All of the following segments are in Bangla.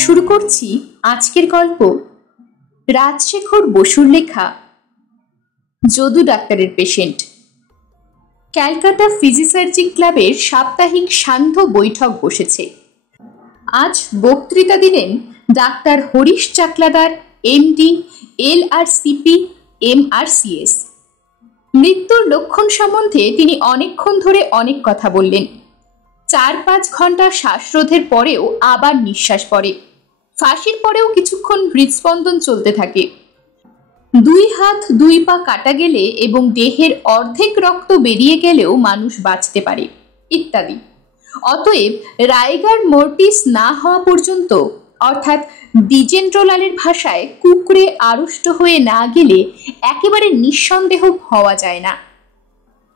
শুরু করছি আজকের গল্প রাজশেখর বসুর লেখা যদু ডাক্তারের পেশেন্ট। ক্যালকাটা ফিজিসার্জি ক্লাবের সাপ্তাহিক সান্ধ্য বৈঠক বসেছে। আজ বক্তৃতা দিলেন doctor Harish Chakladar, MD, LRCP, MRCS. মৃত্যুর লক্ষণ সম্বন্ধে তিনি অনেকক্ষণ ধরে অনেক কথা বললেন। 4-5 ঘন্টা শ্বাসরোধের পরেও আবার নিঃশ্বাস পড়ে। ফাঁসির পরেও কিছুক্ষণ হৃদস্পন্দন চলতে থাকে। 2 হাত 2 পা কাটা গেলে এবং দেহের অর্ধেক রক্ত বেরিয়ে গেলেও মানুষ বাঁচতে পারে, ইত্যাদি। অতএব রাইগার মোর্টিস না হওয়া পর্যন্ত, অর্থাৎ দ্বিজেন্দ্রলালের ভাষায় কুকড়ে আড়ষ্ট হয়ে না গেলে একেবারে নিঃসন্দেহ হওয়া যায় না।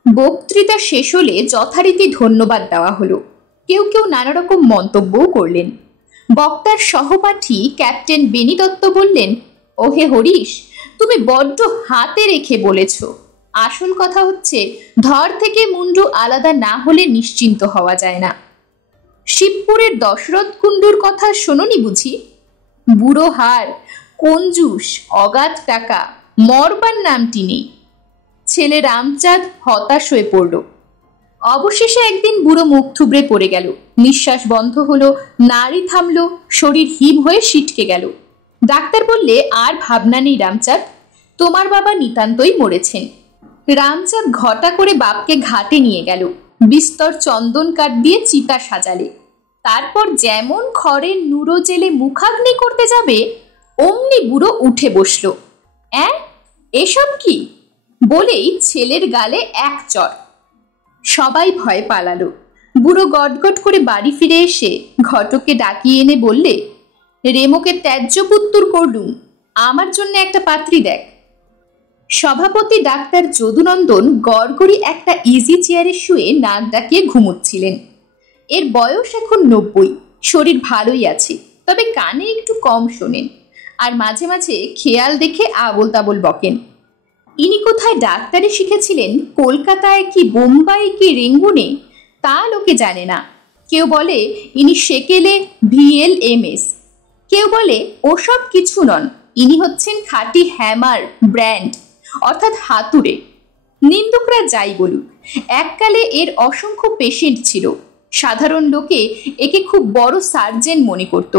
বক্তৃতা শেষ হলে যথারীতি ধন্যবাদ দেওয়া হলো। কেউ কেউ নানা রকম মন্তব্যও করলেন। বক্তার সহপাঠী ক্যাপ্টেন বেনি দত্ত বললেন, ওহে হরিশ, তুমি বড্ড হাতে রেখে বলেছ। আসল কথা হচ্ছে ধর থেকে মুন্ডু আলাদা না হলে নিশ্চিন্ত হওয়া যায় না। শিবপুরের দশরথ কুণ্ডুর কথা শোনোনি বুঝি? বুড়ো হার, কঞ্জুস, অগাধ টাকা, মরবার নামটি নেই। ছেলে রামচাঁদ হতাশ হয়ে পড়ল। অবশেষে একদিন বুড়ো মুখ থুবড়ে পড়ে গেল, নিঃশ্বাস বন্ধ হলো, নাড়ি থামলো, শরীর হিম হয়ে সিটকে গেল। ডাক্তার বললে, আর ভাবনা নেই রামচাঁদ, তোমার বাবা নিতান্তই মরেছেন। রামচাঁদ ঘটা করে বাপকে ঘাটে নিয়ে গেল, বিস্তর চন্দন কাঠ দিয়ে চিতা সাজালে। তারপর যেমন খড়ের নুড়ো জেলে মুখাগ্নি করতে যাবে, অমনি বুড়ো উঠে বসলো। এসব কি বলেই ছেলের গালে এক চড়। সবাই ভয় পালালো। বুড়ো গটগট করে বাড়ি ফিরে এসে ঘটককে ডাকিয়ে এনে বললে, রেমোকে ত্যায্য পুত্তুর করলুম, আমার জন্য একটা পাত্রী দেখ। সভাপতি ডাক্তার যদুনন্দন গড়গড়ি একটা ইজি চেয়ারে শুয়ে নাক ডাকিয়ে ঘুমুচ্ছিলেন। এর বয়স এখন 90, শরীর ভালোই আছে, তবে কানে একটু কম শোনেন, আর মাঝে মাঝে খেয়াল দেখে আবোল তাবোল বকেন। ইনি কোথায় ডাক্তারি শিখেছিলেন, কলকাতায় কি বোম্বাই কি রেঙ্গুনে, তা লোকে জানে না। কেউ বলে ইনি সেকেলে VLMS, কেউ বলে ওসব কিছু নন, ইনি হচ্ছেন খাঁটি হ্যামার ব্র্যান্ড, অর্থাৎ হাতুড়ে। নিন্দুকরা যাই বলুক, এককালে এর অসংখ্য পেশেন্ট ছিল। সাধারণ লোকে একে খুব বড় সার্জেন মনে করত।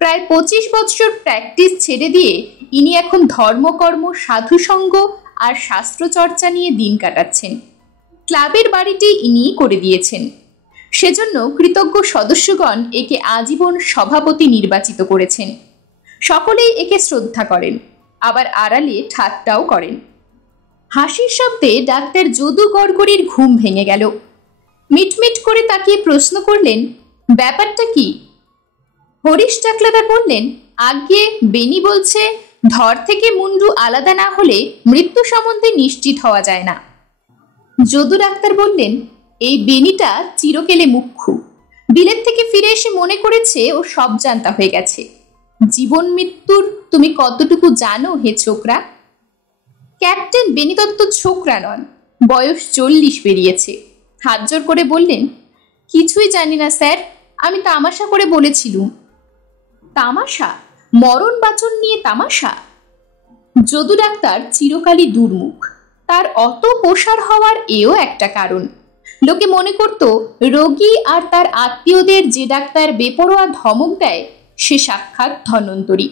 প্রায় 25 বছর প্র্যাকটিস ছেড়ে দিয়ে ইনি এখন ধর্মকর্ম, সাধুসঙ্গ আর শাস্ত্রচর্চা নিয়ে দিন কাটাচ্ছেন। ক্লাবের বাড়িটি ইনিই করে দিয়েছেন। সেজন্য কৃতজ্ঞ সদস্যগণ একে আজীবন সভাপতি নির্বাচিত করেছেন। সকলেই একে শ্রদ্ধা করেন, আবার আড়ালে ঠাট্টাও করেন। হাসির শব্দে ডাক্তার যদু গড়গড়ির ঘুম ভেঙে গেল। মিটমিট করে তাকিয়ে প্রশ্ন করলেন, ব্যাপারটা কি? হরিশ চাকলাদার বললেন, আজ্ঞে বেনি বলছে ধর থেকে মুন্ডু আলাদা না হলে মৃত্যু সম্বন্ধে নিশ্চিত হওয়া যায় না। যদু ডাক্তার বললেন, এই বেনিটা চিরকেলে মুখ্যু। বিলেত থেকে ফিরে এসে মনে করেছে ও সব জানতা হয়ে গেছে। জীবন মৃত্যুর তুমি কতটুকু জানো হে ছোকরা? ক্যাপ্টেন বেনি দত্ত ছোকরা নন, বয়স 40 পেরিয়েছে। হাত জোর করে বললেন, কিছুই জানি না স্যার, আমি তামাশা করে বলেছিলুম। তামাশা? মরণ বাচন নিয়ে তামাশা? যদু ডাক্তার চিরকালই দুর্মুখ। তার অত প্রসার হওয়ার এও একটা কারণ। লোকে মনে করত রোগী আর তার আত্মীয়দের যে ডাক্তার বেপরোয়া ধমক দেয়, সে সাক্ষাৎ ধন্বন্তরী।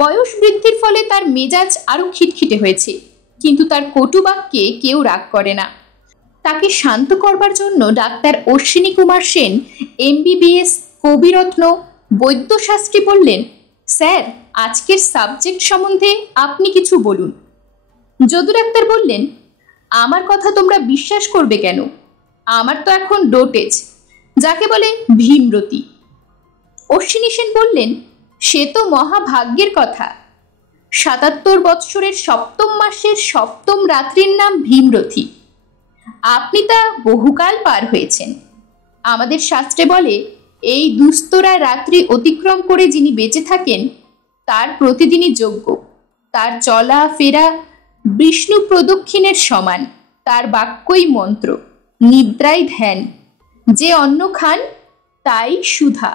বয়স বৃদ্ধির ফলে তার মেজাজ আরো খিটখিটে হয়েছে, কিন্তু তার কটু বাক্যে কেউ রাগ করে না। তাকে শান্ত করবার জন্য ডাক্তার অশ্বিনী কুমার সেন, MBBS, কবিরত্ন, বৈদ্যশাস্ত্রী বললেন, স্যার, আজকের সাবজেক্ট সম্বন্ধে আপনি কিছু বলুন। যদু ডাক্তার বললেন, আমার কথা তোমরা বিশ্বাস করবে কেন? আমার তো এখন ডোটেজ, যাকে বলে ভীমরতি। অশ্বিনী সেন বললেন, সে তো মহাভাগ্যের কথা। 77 বৎসরের 7ম মাসের 7ম রাত্রির নাম ভীমরথী। আপনি তা বহুকাল পার হয়েছেন। আমাদের শাস্ত্রে বলে, এই দুস্তরা রাত্রি অতিক্রম করে যিনি বেঁচে থাকেন তার প্রতিদিনই যজ্ঞ, তার চলা ফেরা বিষ্ণু প্রদক্ষিণের সমান, তার বাক্যই মন্ত্র, নিদ্রাই ধ্যান, যে অন্ন খান তাই সুধা।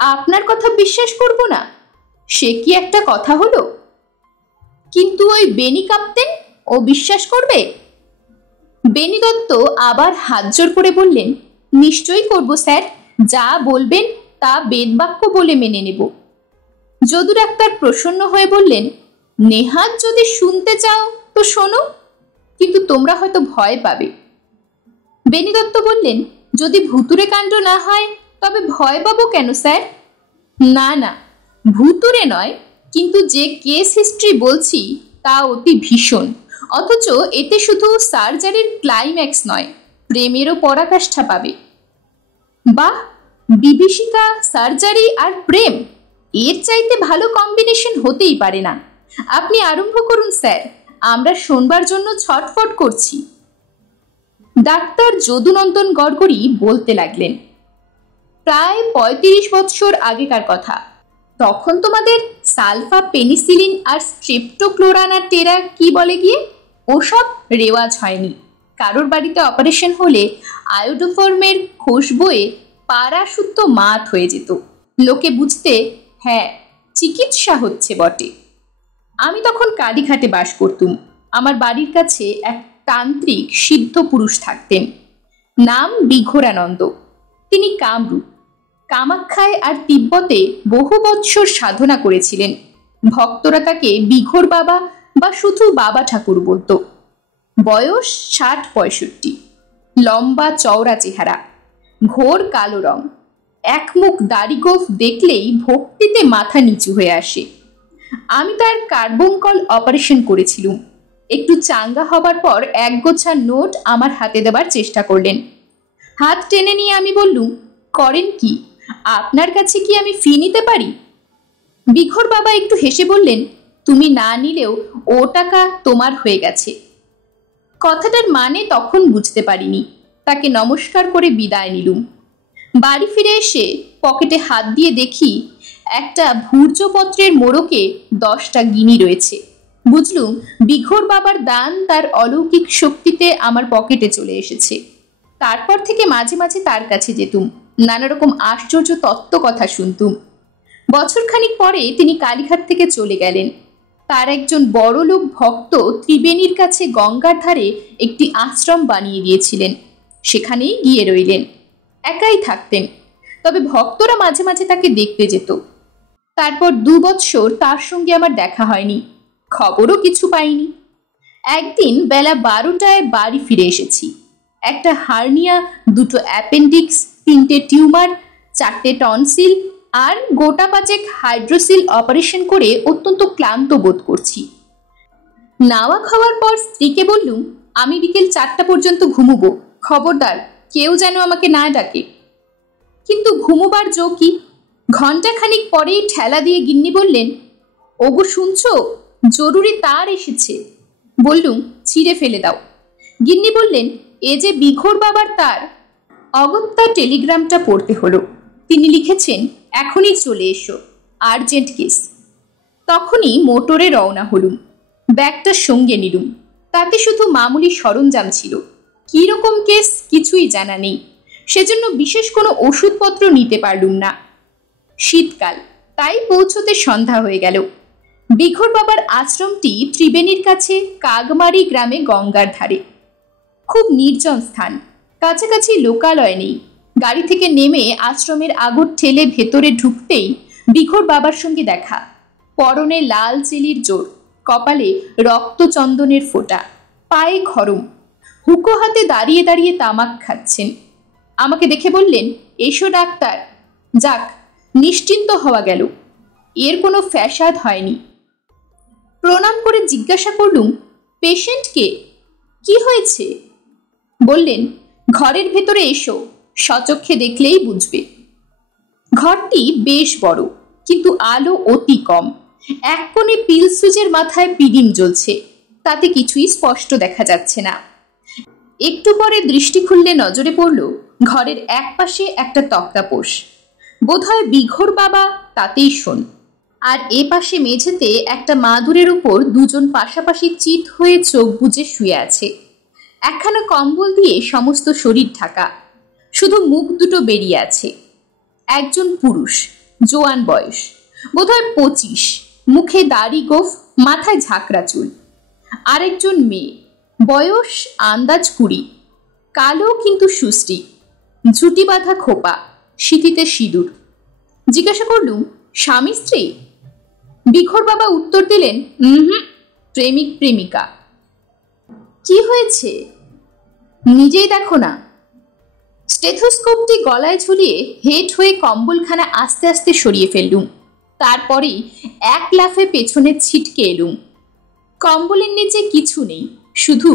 আপনার কথা বিশ্বাস করব না, সে কি একটা কথা হলো? কিন্তু ওই বেনি কাঁপতেন, ও বিশ্বাস করবে? বেনি দত্ত আবার হাত জোর করে বললেন, নিশ্চয়ই করব স্যার, যা বলবেন তা বেদবাক্য বলে মেনে নেব। যদু ডাক্তার প্রসন্ন হয়ে বললেন, নেহাত যদি শুনতে চাও তো শোনো, কিন্তু তোমরা হয়তো ভয় পাবে। বেনি দত্ত বললেন, যদি ভুতুরে কাণ্ড না হয় তবে ভয় পাবো কেন স্যার? না না, ভুতুরে নয়, কিন্তু যে কেস হিস্ট্রি বলছি তা অতি ভীষণ, অথচ এতে শুধু সার্জারির ক্লাইম্যাক্স নয়, প্রেমেরও পরাকাষ্ঠা পাবে। বাহ, বিভীষিকা, সার্জারি আর প্রেম, এর চাইতে ভালো কম্বিনেশন হতেই পারে না। আপনি আরম্ভ করুন স্যার, আমরা শোনবার জন্য ছটফট করছি। ডাক্তার যদুনন্দন গড়গড়ি বলতে লাগলেন, প্রায় ৩৫ বৎসর আগেকার কথা। তখন তোমাদের সালফা পেনিসিলিন আর স্ট্রেপ্টোক্লোরান আর টেরা কি বলে গিয়ে ওসব রেওয়াজ হয়নি। কারোর বাড়িতে অপারেশন হলে আয়োডোফর্মের খোশ বয়ে পাড়া সুদ্ধ মাত হয়ে যেত। লোকে বুঝতে, হ্যাঁ, চিকিৎসা হচ্ছে বটে। আমি তখন কালীঘাটে বাস করতুম। আমার বাড়ির কাছে এক তান্ত্রিক সিদ্ধ পুরুষ থাকতেন, নাম বিঘোরানন্দ। তিনি কামরূপ, কামাখ্যায় আর তিব্বতে বহু বৎসর সাধনা করেছিলেন। ভক্তরা তাকে বিঘোর বাবা বা শুধু বাবা ঠাকুর বলতো। বয়স ৬০-৬৫, লম্বা চওড়া চেহারা, ঘোর কালো রং, এক মুখ দাড়িগোঁফ দেখলেই ভক্তিতে মাথা নিচু হয়ে আসে। আমি তার কার্বঙ্কল অপারেশন করেছিলুম। একটু চাঙ্গা হবার পর একগোছা নোট আমার হাতে দেবার চেষ্টা করলেন। হাত টেনে নিয়ে আমি বললুম, করেন কি? আপনার কাছে কি আমি ফি নিতে পারি? বিঘোর বাবা একটু হেসে বললেন, তুমি না নিলেও ও টাকা তোমার হয়ে গেছে। কথাটার মানে তখন বুঝতে পারিনি। তাকে নমস্কার করে বিদায় নিলুম। বাড়ি ফিরে এসে পকেটে হাত দিয়ে দেখি একটা ভূর্জপত্রের মোড়কে 10টা গিনি রয়েছে। বুঝলুম বিঘোর বাবার দান তার অলৌকিক শক্তিতে আমার পকেটে চলে এসেছে। তারপর থেকে মাঝে মাঝে তার কাছে যেতুম, নানা রকম আশ্চর্য তত্ত্ব কথা শুনতুম। বছরখানিক পরে তিনি কালীঘাট থেকে চলে গেলেন। তার একজন বড় লোক ভক্ত ত্রিবেণীর কাছে গঙ্গার ধারে একটি আশ্রম বানিয়ে দিয়েছিলেন। সেখানেই গিয়ে রইলেন। একাই থাকতেন, তবে ভক্তরা মাঝে মাঝে তাকে দেখতে যেত। তারপর 2 বৎসর তার সঙ্গে আমার দেখা হয়নি, খবরও কিছু পাইনি। একদিন বেলা 12টায় বাড়ি ফিরে এসেছি। একটা হার্নিয়া, 2টো অ্যাপেন্ডিক্স, 3টে টিউমার, 4টে টনসিল আর গোটা 5 হাইড্রোসিল অপারেশন করে অত্যন্ত ক্লান্ত বোধ করছি। নাওয়া খাওয়ার পর স্ত্রীকে বললুম, আমি বিকেল 4টা পর্যন্ত ঘুমুবো, খবরদার কেউ যেন আমাকে না ডাকে। কিন্তু ঘুমোবার জো কি? ঘণ্টাখানিক পরেই ঠেলা দিয়ে গিন্নি বললেন, ওগো শুনছো, জরুরি তার এসেছে। বললুম, ছিঁড়ে ফেলে দাও। গিন্নি বললেন, এ যে বিঘোর বাবার তার। অগত্যা টেলিগ্রামটা পড়তে হলো। তিনি লিখেছেন, এখনই চলে এসো, আর্জেন্ট কেস। তখনই মোটরে রওনা হলুম। ব্যাগটা সঙ্গে নিলুম। তাতে শুধু মামুলি সরঞ্জাম ছিল। কি রকম কেস কিছুই জানা নেই, সেজন্য বিশেষ কোনো ওষুধপত্র নিতে পারলুম না। শীতকাল, তাই পৌঁছতে সন্ধ্যা হয়ে গেল। বিঘোর বাবার আশ্রমটি ত্রিবেণীর কাছে কাগমারি গ্রামে গঙ্গার ধারে। খুব নির্জন স্থান, কাছাকাছি লোকালয় নেই। গাড়ি থেকে নেমে আশ্রমের আগর ঠেলে ভেতরে ঢুকতেই বিঘোর বাবার সঙ্গে দেখা। পরনে লাল চেলির জোর, কপালে রক্তচন্দনের ফোঁটা, পায়ে খড়ম, হুঁকো হাতে দাঁড়িয়ে দাঁড়িয়ে তামাক খাচ্ছেন। আমাকে দেখে বললেন, এসো ডাক্তার। যাক, নিশ্চিন্ত হওয়া গেল, এর কোনো ফ্যাসাদ হয়নি। প্রণাম করে জিজ্ঞাসা করলুম, পেশেন্ট কে? কি হয়েছে? বললেন, ঘরের ভেতরে এসো, সচক্ষে দেখলেই বুঝবে। ঘরটি বেশ বড়, কিন্তু আলো অতি কম। এক কোণে পিল সুজের মাথায় পিদিম জ্বলছে, তাতে কিছুই স্পষ্ট দেখা যাচ্ছে না। একটু পরে দৃষ্টি খুললে নজরে পড়ল ঘরের এক পাশে একটা তক্তাপোষ। বোধহয় বিঘোর বাবা তাতেই শোন। আর এ পাশে মেঝেতে একটা মাদুরের উপর 2জন পাশাপাশি চিত হয়ে চোখ বুজে শুয়ে আছে। একখানা কম্বল দিয়ে সমস্ত শরীর ঢাকা, শুধু মুখ দুটো বেরিয়ে আছে। একজন পুরুষ, জোয়ান বয়স, বোধহয় 25, মুখে দাড়ি গোঁফ, মাথায় ঝাঁকড়া চুল। আরেকজন মেয়ে, বয়স আন্দাজ 20, কালো কিন্তু সুশ্রী, ঝুটি বাঁধা খোপা, সিঁথিতে সিঁদুর। জিজ্ঞাসা করলুম, স্বামী স্ত্রী? বিঘোর বাবা উত্তর দিলেন, প্রেমিক প্রেমিকা। কি হয়েছে নিজেই দেখো না। স্টেথোস্কোপটি গলায় ঝুলিয়ে হেঁট হয়ে কম্বলখানা আস্তে আস্তে সরিয়ে ফেললুম। তারপরেই এক লাফে পেছনে ছিটকে এলুম। কম্বলের নিচে কিছু নেই, শুধু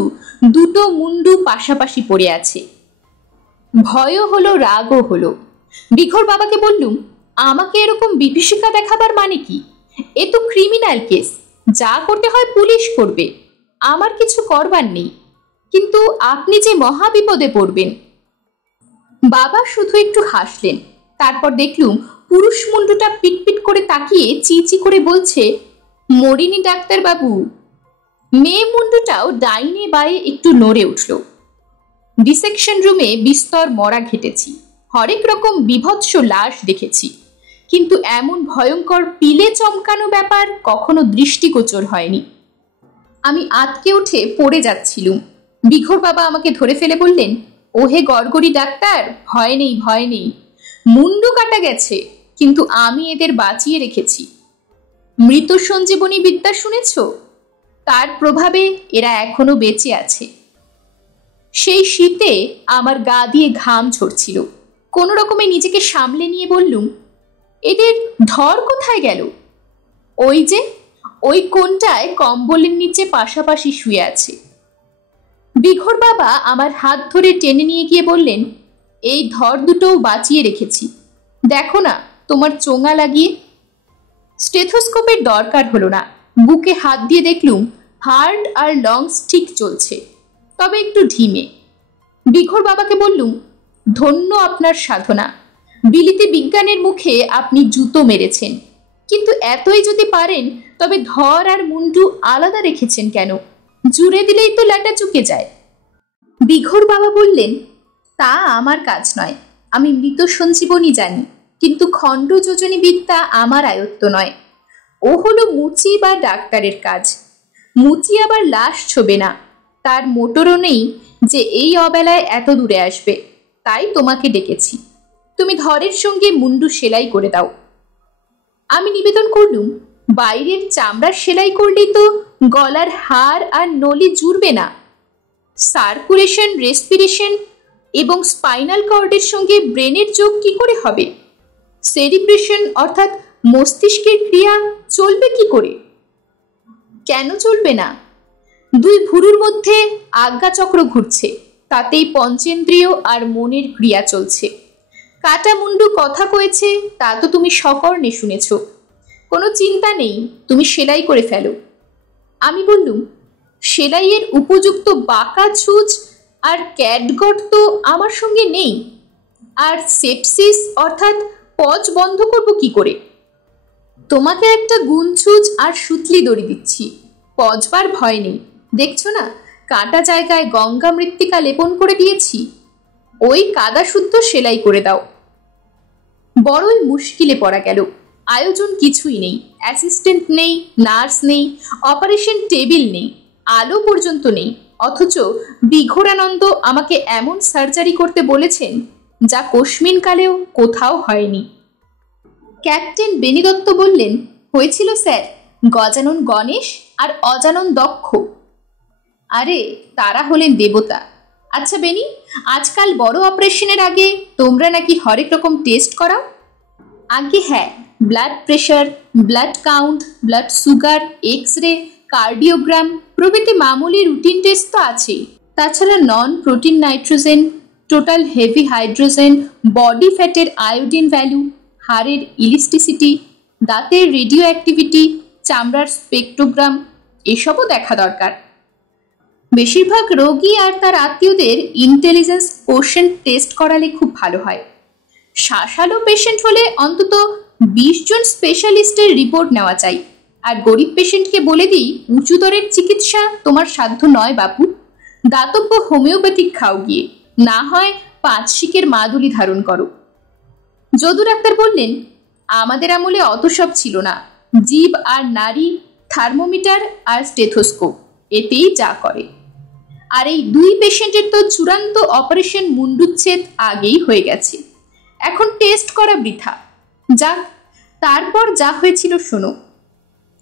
দুটো মুন্ডু পাশাপাশি পড়ে আছে। ভয়ও হলো, রাগও হলো। বিঘোর বাবাকে বললুম, আমাকে এরকম বিভীষিকা দেখাবার মানে কি? এ তো ক্রিমিনাল কেস, যা করতে হয় পুলিশ করবে, আমার কিছু করবার নেই। কিন্তু আপনি যে মহা বিপদে পড়বেন। বাবা শুধু একটু হাসলেন। তারপর দেখলুম পুরুষ মুন্ডুটা পিটপিট করে তাকিয়ে চিচি করে বলছে, মরিনি ডাক্তার বাবু। মেয়ে মুন্ডুটাও ডাইনে বায়ে একটু নড়ে উঠল। ডিসেকশন রুমে বিস্তর মরা ঘেটেছি, হরেক রকম বিভৎস লাশ দেখেছি, কিন্তু এমন ভয়ঙ্কর পিলে চমকানো ব্যাপার কখনো দৃষ্টিগোচর হয়নি। আমি আতকে উঠে পড়ে যাচ্ছিলুম। বিঘোর বাবা আমাকে ধরে ফেলে বললেন, ওহে গড়গড়ি ডাক্তার, ভয় নেই, ভয় নেই। মুন্ডু কাটা গেছে, কিন্তু আমি এদের বাঁচিয়ে রেখেছি। মৃত সঞ্জীবনী বিদ্যা শুনেছ? তার প্রভাবে এরা এখনো বেঁচে আছে। সেই শীতে আমার গা দিয়ে ঘাম ঝরছিল। কোনো রকমে নিজেকে সামলে নিয়ে বললুম, এদের ধর কোথায় গেল? ওই যে ওই কোণটায় কম্বলের নিচে পাশাপাশি শুয়ে আছে। বিঘোর বাবা আমার হাত ধরে টেনে নিয়ে গিয়ে বললেন, এই ধর দুটোও বাঁচিয়ে রেখেছি, দেখো না তোমার চোঙা লাগিয়ে। স্টেথোস্কোপের দরকার হলো না। বুকে হাত দিয়ে দেখলুম হার্ট আর লংস ঠিক চলছে, তবে একটু ধিমে। বিঘোর বাবাকে বললুম, ধন্য আপনার সাধনা, বিলিতি বিজ্ঞানের মুখে আপনি জুতো মেরেছেন, কিন্তু এতই যদি পারেন তবে ধর আর মুন্ডু আলাদা রেখেছেন কেন? জুড়ে দিলেই তো লাটা চুকে যায়। বিঘোর বাবা বললেন, তা আমার কাজ নয়, আমি মৃত সঞ্জীবনী জানি, কিন্তু খণ্ড যোজনী বিদ্যা আমার আয়ত্ত নয়। ও হলো মুচি বা ডাক্তারের কাজ। মুচি আবার লাশ ছোবে না, তার মোটরও নেই যে এই অবেলায় এত দূরে আসবে। তাই তোমাকে ডেকেছি, তুমি ধরের সঙ্গে মুন্ডু সেলাই করে দাও। আমি নিবেদন করলুম, বাইরের চামড়ার সেলাই করলেই তো গলার হাড় আর নলি জুড়বে না। সার্কুলেশন, রেসপিরেশন এবং স্পাইনাল কর্ডের সঙ্গে ব্রেনের যোগ কি করে হবে? সেরিব্রেশন অর্থাৎ মস্তিষ্কের ক্রিয়া চলবে কি করে? কেন চলবে না? দুই ভুরুর মধ্যে আজ্ঞাচক্র ঘুরছে, তাতেই পঞ্চেন্দ্রিয় আর মনের ক্রিয়া চলছে। কাটা মুন্ডু কথা কয়েছে, তা তো তুমি সকর্ণে শুনেছ। কোনো চিন্তা নেই, তুমি সেলাই করে ফেলো। আমি বললুম, সেলাইয়ের উপযুক্ত বাঁকা ছুঁচ আর ক্যাটগট তো আমার সঙ্গে নেই। আর সেপসিস অর্থাৎ পচ বন্ধ করব কি করে? তোমাকে একটা গুণছুঁচ আর সুতলি দড়ি দিচ্ছি, পচবার ভয় নেই। দেখছো না কাটা জায়গায় গঙ্গা মৃত্তিকা লেপন করে দিয়েছি, ওই কাদা শুদ্ধ সেলাই করে দাও। বড়ই মুশকিলে পড়া গেল। আয়োজন কিছুই নেই, অ্যাসিস্ট্যান্ট নেই, নার্স নেই, অপারেশন টেবিল নেই, আলো পর্যন্ত নেই। অথচ বিঘোরানন্দ আমাকে এমন সার্জারি করতে বলেছেন যা কোশমিন কালেও কোথাও হয়নি। ক্যাপ্টেন বেনিদত্ত বললেন, হয়েছিল স্যার গজানন গণেশ আর অজানন দক্ষ। আরে তারা হলেন দেবতা। আচ্ছা বেনি, আজকাল বড় অপারেশনের আগে তোমরা নাকি হরেক রকম টেস্ট করাও? আগে হ্যাঁ, blood pressure, blood count, blood sugar, x-ray, cardiogram প্রভৃতি মামুলি রুটিন টেস্ট তো আছেই। তাছাড়া non protein nitrogen, total heavy hydrogen, body ফ্যাটের আয়োডিন ভ্যালু, হাড়ের ইলাস্টিসিটি, দাঁতের রেডিও অ্যাক্টিভিটি, চামড়ার স্পেকট্রোগ্রাম এসবও দেখা দরকার। বেশিরভাগ রোগী আর তার আত্মীয়দের ইন্টেলিজেন্স কোশেন্ট টেস্ট করালে খুব ভালো হয়। শাসালো পেশেন্ট হলে অন্তত 20 জন স্পেশালিস্টের রিপোর্ট নেওয়া চাই। আর গরিব পেশেন্টকে বলে দিই, উঁচু দরের চিকিৎসা তোমার সাধ্য নয় বাপু, দাতব্য হোমিওপ্যাথিক খাও গিয়ে, না হয় 5 শিকের মাদুলি ধারণ করো। যদু ডাক্তার বললেন, আমাদের আমলে অত সব ছিল না। জীব আর নারী, থার্মোমিটার আর স্টেথোস্কোপ, এতেই যা করে। আর এই দুই পেশেন্টের তো চূড়ান্ত অপারেশন মুন্ডুচ্ছেদ আগেই হয়ে গেছে, এখন টেস্ট করা বৃথা। যাক, তারপর যা হয়েছিল শোনো।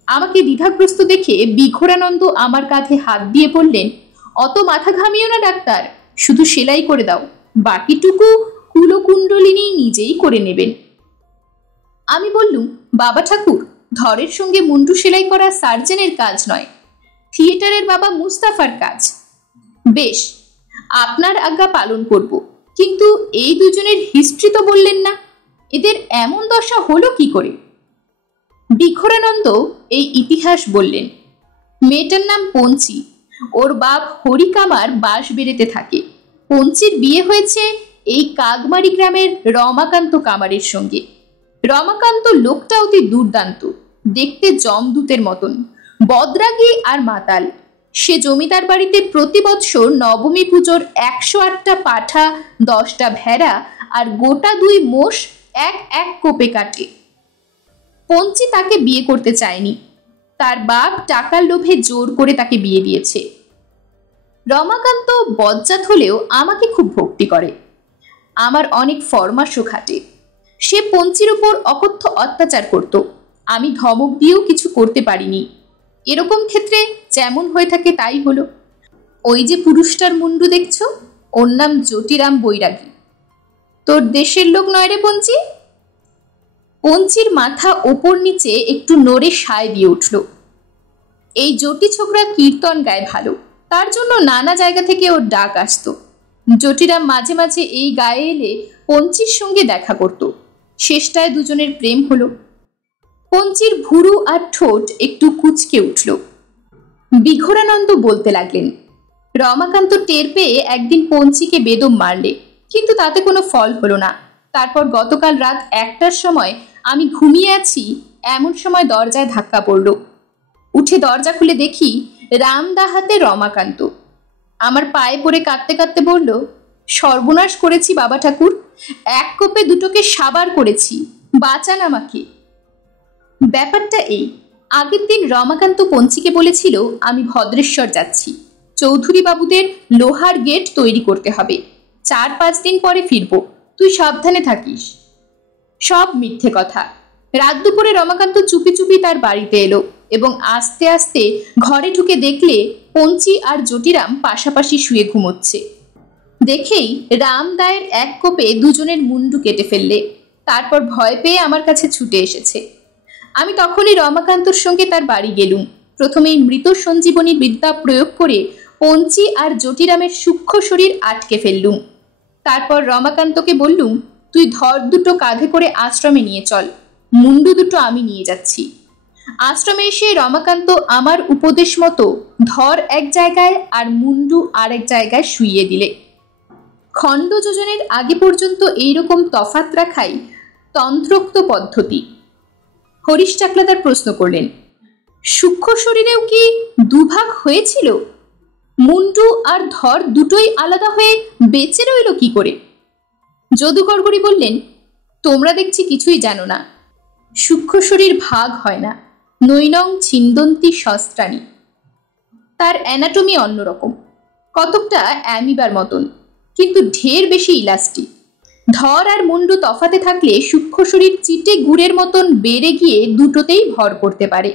আমাকে দ্বিধাগ্রস্ত দেখে বিঘোরানন্দ আমার কাঁধে হাত দিয়ে বললেন, অত মাথা ঘামিও না ডাক্তার, শুধু সেলাই করে দাও, বাকিটুকু কুলকুণ্ডলিনী নিজেই করে নেবেন। আমি বললুম, বাবা ঠাকুর, ধরের সঙ্গে মুন্ডু সেলাই করা সার্জেনের কাজ নয়, থিয়েটারের বাবা মুস্তাফার কাজ। বেশ, আপনার আজ্ঞা পালন করব, কিন্তু এই দুজনের হিস্ট্রি তো বললেন না, এদের এমন দশা হলো কি করে? বিঘোরানন্দ এই ইতিহাস বললেন। মেয়েটার নাম পঞ্চি, ওর বাপ হরিকামার বাঁশ বেড়েতে থাকে। পঞ্চির বিয়ে হয়েছে এই কাগমারি গ্রামের রমাকান্ত কামারের সঙ্গে। রমাকান্ত লোকটা অতি দুর্দান্ত, দেখতে জমদূতের মতন, বদরাগী আর মাতাল। সে জমিদার বাড়িতে প্রতি বৎসর নবমী পুজোর 108টা পাঠা, 10টা ভেড়া আর গোটা 2 মোষ এক এক কোপে কাটে। পঞ্চি তাকে বিয়ে করতে চায়নি, তার বাপ টাকার লোভে জোর করে তাকে বিয়ে দিয়েছে। রমাকান্ত বজ্জাত হলেও আমাকে খুব ভক্তি করে, আমার অনেক ফরমাশও খাটে। সে পঞ্চির উপর অকথ্য অত্যাচার করত, আমি ধমক দিয়েও কিছু করতে পারিনি। এরকম ক্ষেত্রে যেমন হয়ে থাকে তাই হলো। ওই যে পুরুষটার মুন্ডু দেখছো, ওর নাম জ্যোতিরাম বৈরাগী। তোর দেশের লোক নয় রে পঞ্চি? পঞ্চির মাথা ওপর নিচে একটু নড়ে সায় দিয়ে উঠল। এই জটি ছোকরা কীর্তন গায় ভালো, তার জন্য নানা জায়গা থেকে ওর ডাক আসত। জটিরাম মাঝে মাঝে এই গায়ে এলে পঞ্চির সঙ্গে দেখা করত। শেষটায় দুজনের প্রেম হলো। পঞ্চির ভুরু আর ঠোঁট একটু কুঁচকে উঠল। বিঘোরানন্দ বলতে লাগলেন, রমাকান্ত টের পেয়ে একদিন পঞ্চিকে বেদম মারলে, কিন্তু তাতে কোনো ফল হলো না। তারপর গতকাল রাত 1টার সময় আমি ঘুমিয়ে আছি, এমন সময় দরজায় ধাক্কা পড়ল। উঠে দরজা খুলে দেখি রামদা হাতে রমাকান্ত। আমার পায়ে পড়ে কাঁদতে কাঁদতে বলল, সর্বনাশ করেছি বাবা ঠাকুর, এক কোপে দুটোকে সাবার করেছি, বাঁচান আমাকে। ব্যাপারটা এই, আগের দিন রমাকান্ত পঞ্চিকে বলেছিল আমি ভদ্রেশ্বর যাচ্ছি, চৌধুরী বাবুদের লোহার গেট তৈরি করতে হবে, 4-5 দিন পরে ফিরবো, তুই সাবধানে থাকিস। সব মিথ্যে কথা। রাত দুপুরে রমাকান্ত চুপি চুপি তার বাড়িতে এলো এবং আস্তে আস্তে ঘরে ঢুকে দেখলে পঞ্চি আর জটিরাম পাশাপাশি শুয়ে ঘুমোচ্ছে। দেখেই রামদায়ের এক কোপে দুজনের মুন্ডু কেটে ফেললে, তারপর ভয় পেয়ে আমার কাছে ছুটে এসেছে। আমি তখনই রমাকান্তর সঙ্গে তার বাড়ি গেলুম। প্রথমেই মৃত সঞ্জীবনী বিদ্যা প্রয়োগ করে পঞ্চি আর জটিরামের সূক্ষ্ম শরীর আটকে ফেললুম। তারপর রমাকান্তকে বললুম, তুই ধর দুটো কাঁধে করে আশ্রমে নিয়ে চল, মুন্ডু দুটো আমি নিয়ে যাচ্ছি। আশ্রমে এসে রমাকান্ত আমার উপদেশ মতো ধর এক জায়গায় আর মুন্ডু আর এক জায়গায় শুইয়ে দিলে। খণ্ড যোজনের আগে পর্যন্ত এইরকম তফাৎ রাখাই তন্ত্রোক্ত পদ্ধতি। হরিশ চাকলাদার প্রশ্ন করলেন, সূক্ষ্ম শরীরেও কি দুভাগ হয়েছিল? মুন্ডু আর ধর দুটোই আলাদা হয়ে বেঁচে রইল কি করে? যদু গড়গড়ি বললেন, তোমরা দেখছি কিছুই জানো না। সূক্ষ্ম শরীর ভাগ হয় না, নৈনং ছিন্দন্তি শস্ত্রাণী। তার অ্যানাটমি অন্যরকম, কতকটা অ্যামিবার মতন, কিন্তু ঢের বেশি ইলাস্টিক। ধর আর মুন্ডু তফাতে থাকলে সূক্ষ্ম শরীর চিটে গুড়ের মতন বেড়ে গিয়ে দুটোতেই ভর করতে পারে।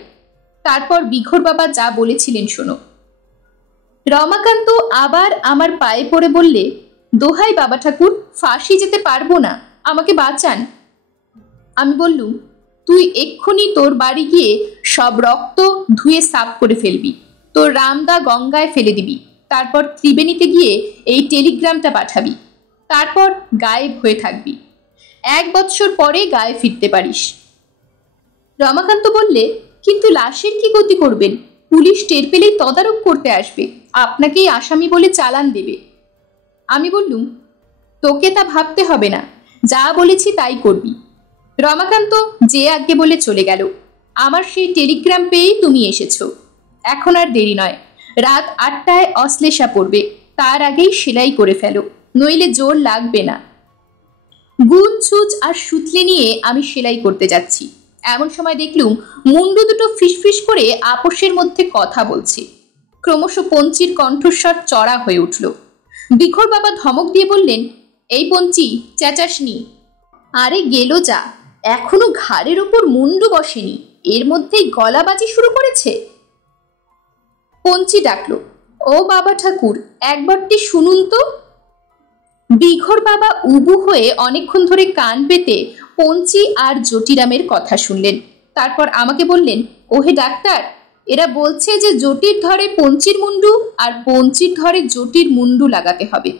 তারপর বিঘোর বাবা যা বলেছিলেন শোনো। রমাকান্ত আবার আমার পায়ে পড়ে বললে, দোহাই বাবা ঠাকুর, ফাঁসি যেতে পারবো না, আমাকে বাঁচান। আমি বললুম, তুই এক্ষুনি তোর বাড়ি গিয়ে সব রক্ত ধুয়ে সাফ করে ফেলবি, তোর রামদা গঙ্গায় ফেলে দিবি, তারপর ত্রিবেণীতে গিয়ে এই টেলিগ্রামটা পাঠাবি, তারপর গায়েব হয়ে থাকবি। 1 বৎসর পরে গায়ে ফিরতে পারিস। রমাকান্ত বললে, কিন্তু লাশের কি গতি করবেন? পুলিশ টের পেলেই তদারক করতে আসবে, আপনাকেই আসামি বলে চালান দেবে। আমি বললুম, তোকে তা ভাবতে হবে না, যা বলেছি তাই করবি। রমাকান্ত যে আজ্ঞে বলে চলে গেল। আমার সেই টেলিগ্রাম পেয়েই তুমি এসেছো। এখন আর দেরি নয়, রাত 8টায় অশ্লেষা পড়বে, তার আগেই সেলাই করে ফেলো, নইলে জোর লাগবে না। গুণ ছুঁচ আর সুতলি নিয়ে আমি সেলাই করতে যাচ্ছি। এমন সময় দেখলুম মুন্ডু দুটো ফিসফিস করে আপোষের মধ্যে কথা বলছে। ক্রমশ পঞ্চির কণ্ঠস্বর চড়া হয়ে উঠল। বিখর বাবা ধমক দিয়ে বললেন, এই পঞ্চি, চেঁচাসনি। আরে গেল যা, এখনো ঘাড়ের ওপর মুন্ডু বসেনি, এর মধ্যেই গলাবাজি শুরু করেছে। পঞ্চি ডাকলো, ও বাবা ঠাকুর, একবারটি শুনুন তো। বিঘর বাবা উবু হয়ে অনেকক্ষণ ধরে কান পেতে পঞ্চি আর জটিরামের কথা শুনলেন। তারপর আমাকে বললেন, ওহে ডাক্তার, এরা বলছে যে জটির ধরে পঞ্চির মুন্ডু আর পঞ্চির ধরে জটির মুন্ডু লাগাতে হবে।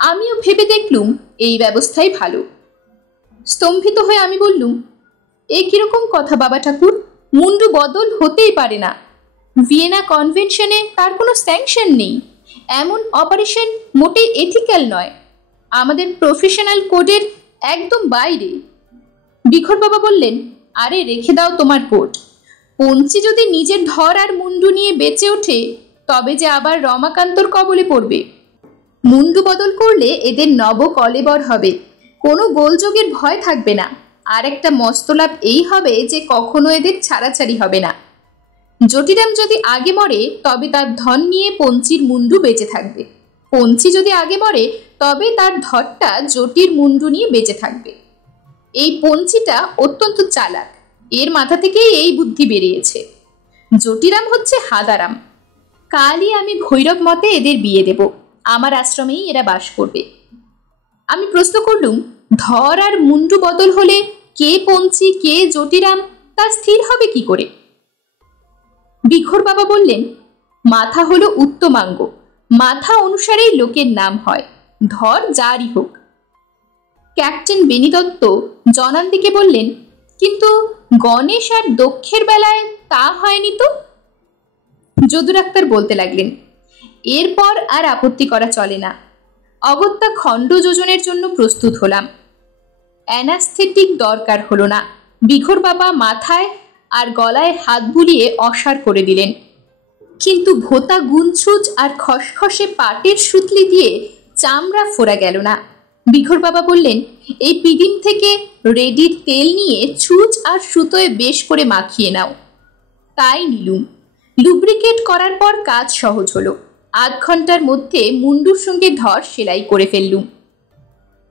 আমিও ভেবে দেখলুম এই ব্যবস্থাই ভালো। স্তম্ভিত হয়ে আমি বললুম, এ কিরকম কথা বাবা ঠাকুর, মুন্ডু বদল হতেই পারে না। ভিয়েনা কনভেনশনে তার কোনো স্যাংশন নেই। এমন অপারেশন মোটেই এথিক্যাল নয়, আমাদের প্রফেশনাল কোডের একদম বাইরে। বিখর বাবা বললেন, আরে রেখে দাও তোমার কোড। পঞ্চি যদি নিজের ধর আর মুন্ডু নিয়ে বেঁচে ওঠে তবে যে আবার রমাকান্তর কবলে পড়বে। মুন্ডু বদল করলে এদের নব কলেবর হবে, কোনো গোলযোগের ভয় থাকবে না। আর একটা মস্ত লাভ এই হবে যে কখনো এদের ছাড়াছাড়ি হবে না। জটিরাম যদি আগে মরে তবে তার ধন নিয়ে পঞ্চির মুন্ডু বেঁচে থাকবে, পঞ্চি যদি আগে মরে তবে তার ধরটা জটির মুন্ডু নিয়ে বেঁচে থাকবে। এই পঞ্চিটা অত্যন্ত চালাক, এর মাথা থেকেই এই বুদ্ধি বেরিয়েছে। জটিরাম হচ্ছে হাদারাম। কালই আমি ভৈরব মতে এদের বিয়ে দেব, আমার আশ্রমেই এরা বাস করবে। আমি প্রশ্ন করলুম, ধর আর মুন্ডু বদল হলে কে পঞ্চি কে জটিরাম তা স্থির হবে কি করে? বিখর বাবা বললেন, মাথা হলো উত্তমাঙ্গ, মাথা অনুসারেই লোকের নাম হয়, ধর যারই হোক। ক্যাপ্টেন বেনিদত্ত জনান্তিকে বললেন, কিন্তু গণেশ আর দক্ষের বেলায় তা হয়নি তো। যদু ডাক্তার বলতে লাগলেন, এরপর আর আপত্তি করা চলে না। অগত্যা খণ্ড যোজনের জন্য প্রস্তুত হলাম। অ্যানাস্থেটিক দরকার হলো না। বিখর বাবা মাথায় আর গলায় হাত বুলিয়ে অসাড় করে দিলেন, কিন্তু ভোতা গুনছুচ আর খসখসে পাটের সুতলি দিয়ে চামড়া ফোরা গেল না। বিখর বাবা বললেন, এই পিদিম থেকে রেডির তেল নিয়ে ছুঁচ আর সুতোয় বেশ করে মাখিয়ে নাও। তাই নিলুম। লুব্রিকেট করার পর কাজ সহজ হলো। আধ ঘন্টার মধ্যে মুন্ডুর সঙ্গে ধর সেলাই করে ফেললুম।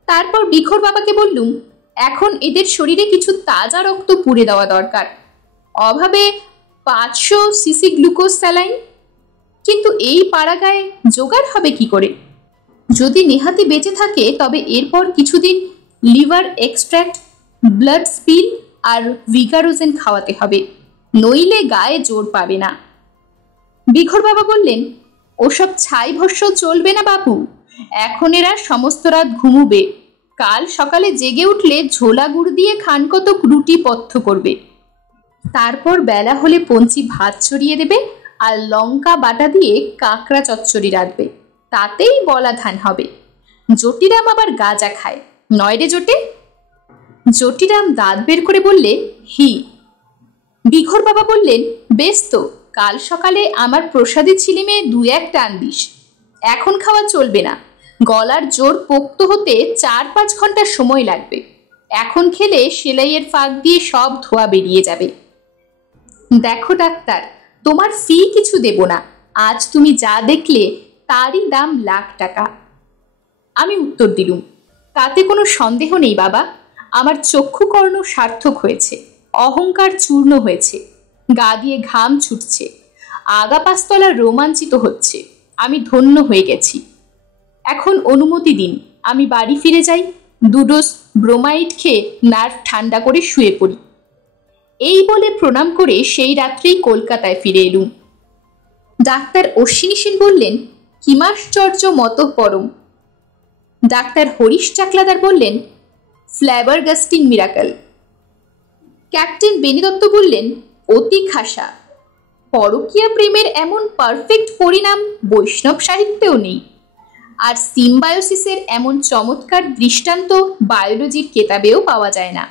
তারপর বিখর বাবাকে বললুম, এখন এদের শরীরে কিছু তাজা রক্ত পুড়ে দেওয়া দরকার। অভাবে 500 সিসি গ্লুকোজ স্যালাইন, কিন্তু এই পাড়াগায়ে জোগাড় হবে কি করে? যদি নেহাতি বেঁচে থাকে তবে এরপর কিছুদিন লিভার এক্সট্র্যাক্ট, ব্লাড স্পিল আর ভিগারোজেন খাওয়াতে হবে, নইলে গায়ে জোর পাবে না। বিখর বাবা বললেন, ওসব ছাই ভস্য চলবে না বাপু, এখন এরা সমস্ত রাত ঘুমুবে, কাল সকালে জেগে উঠলে ঝোলা গুড় দিয়ে খানকতক রুটি পথ্য করবে। তারপর বেলা হলে পঞ্চি ভাত ছড়িয়ে দেবে আর লঙ্কা বাটা দিয়ে কাঁকড়া চচ্চড়ি রাখবে, তাতেই বলা ধান হবে। জটিরাম আবার গাঁজা খায়, নয় রে জোটে? জটিরাম দাঁত বের করে বললে, হি। বিখর বাবা বললেন, বেশ তো, কাল সকালে আমার প্রসাদী ছিলিমে 2-1 টান দিস। এখন খাওয়া চলবে না, গলার জোর পোক্ত হতে 4-5 ঘন্টা সময় লাগবে। এখন খেলে সেলাইয়ের ফাঁক দিয়ে সব ধোয়া বেরিয়ে যাবে। দেখো ডাক্তার, তোমার ফি কিছু দেব না, আজ তুমি যা দেখলে তারই দাম লাখ টাকা। আমি উত্তর দিলুম, তাতে কোনো সন্দেহ নেই বাবা, আমার চক্ষুকর্ণ সার্থক হয়েছে, অহংকার চূর্ণ হয়েছে, গা দিয়ে ঘাম ছুটছে, আগা পাঁচতলা রোমাঞ্চিত হচ্ছে, আমি ধন্য হয়ে গেছি। এখন অনুমতি দিন, আমি বাড়ি ফিরে যাই, 2 ডোজ ব্রোমাইড খেয়ে নার্ভ ঠান্ডা করে শুয়ে পড়ি। এই বলে প্রণাম করে সেই রাত্রেই কলকাতায় ফিরে এলুম। ডাক্তার অশ্বিনী সেন বললেন, কিমাশ্চর্য মতঃপরম। ডাক্তার হরিশ চাকলাদার বললেন, ফ্ল্যাবারগাস্টিং মিরাকল। ক্যাপ্টেন বেনিদত্ত বললেন, অতি খাসা। পরকীয়া প্রেমের এমন পারফেক্ট পরিণাম বৈষ্ণব সাহিত্যেও নেই, আর সিম্বায়োসিসের এমন চমৎকার দৃষ্টান্ত বায়োলজির কেতাবেও পাওয়া যায় না।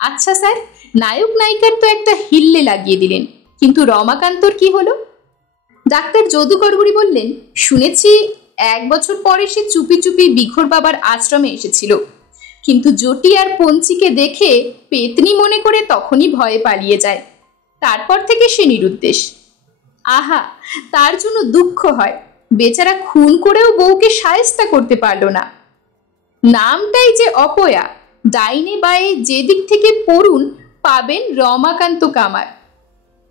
আচ্ছা স্যার, নায়ক নায়িকার তো একটা হিল্লে লাগিয়ে দিলেন, কিন্তু রমাকান্তর কি হলো? ডাক্তার যদু গড়গড়ি বললেন, শুনেছি 1 বছর পরে সে চুপি চুপি বিখর বাবার আশ্রমে এসেছিল, কিন্তু জটি আর পঞ্চিকে দেখে পেতনি মনে করে তখনই ভয়ে পালিয়ে যায়। তারপর থেকে সে নিরুদ্দেশ। আহা, তার জন্য দুঃখ হয়, বেচারা খুন করেও বউকে শায়েস্তা করতে পারল না। নামটাই যে অপয়া, ডাইনে বায়ে যেদিক থেকে পড়ুন পাবেন রমাকান্ত কামার।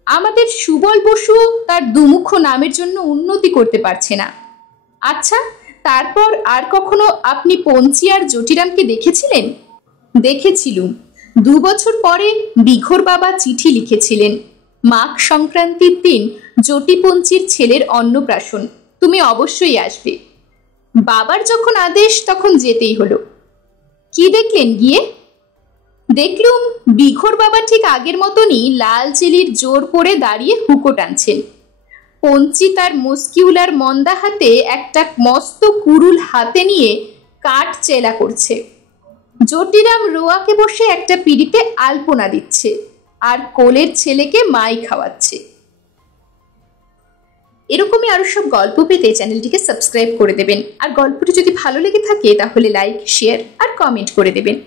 আমাদের সুবল বসু তার দুমুখ নামের জন্য উন্নতি করতে পারছে না। আচ্ছা, তারপর আর কখনো আপনি পঞ্চি আর জটিরামকে দেখেছিলেন? দেখেছিলুম। 2 বছর পরে বিঘোর বাবা চিঠি লিখেছিলেন, মাঘ সংক্রান্তির দিন জটিপঞ্চির ছেলের অন্নপ্রাশন, তুমি অবশ্যই আসবে। বাবার যখন আদেশ তখন যেতেই হলো। কি দেখলেন গিয়ে? দেখলুম বিঘোর বাবা ঠিক আগের মতনই লাল চেলির জোর পরে দাঁড়িয়ে হুকো টানছেন। পঞ্চি তার মস্কিউলার মন্দা হাতে একটা মস্ত কুরুল হাতে নিয়ে কাঠ চেলা করছে। জটিরাম রোয়াকে বসে একটা পিঁড়িতে আলপনা দিচ্ছে আর কোলের ছেলেকে মাই খাওয়াচ্ছে। এরকমই আরো সব গল্প পেতে চ্যানেলটিকে সাবস্ক্রাইব করে দেবেন। আর গল্পটি যদি ভালো লেগে থাকে তাহলে লাইক, শেয়ার আর কমেন্ট করে দেবেন।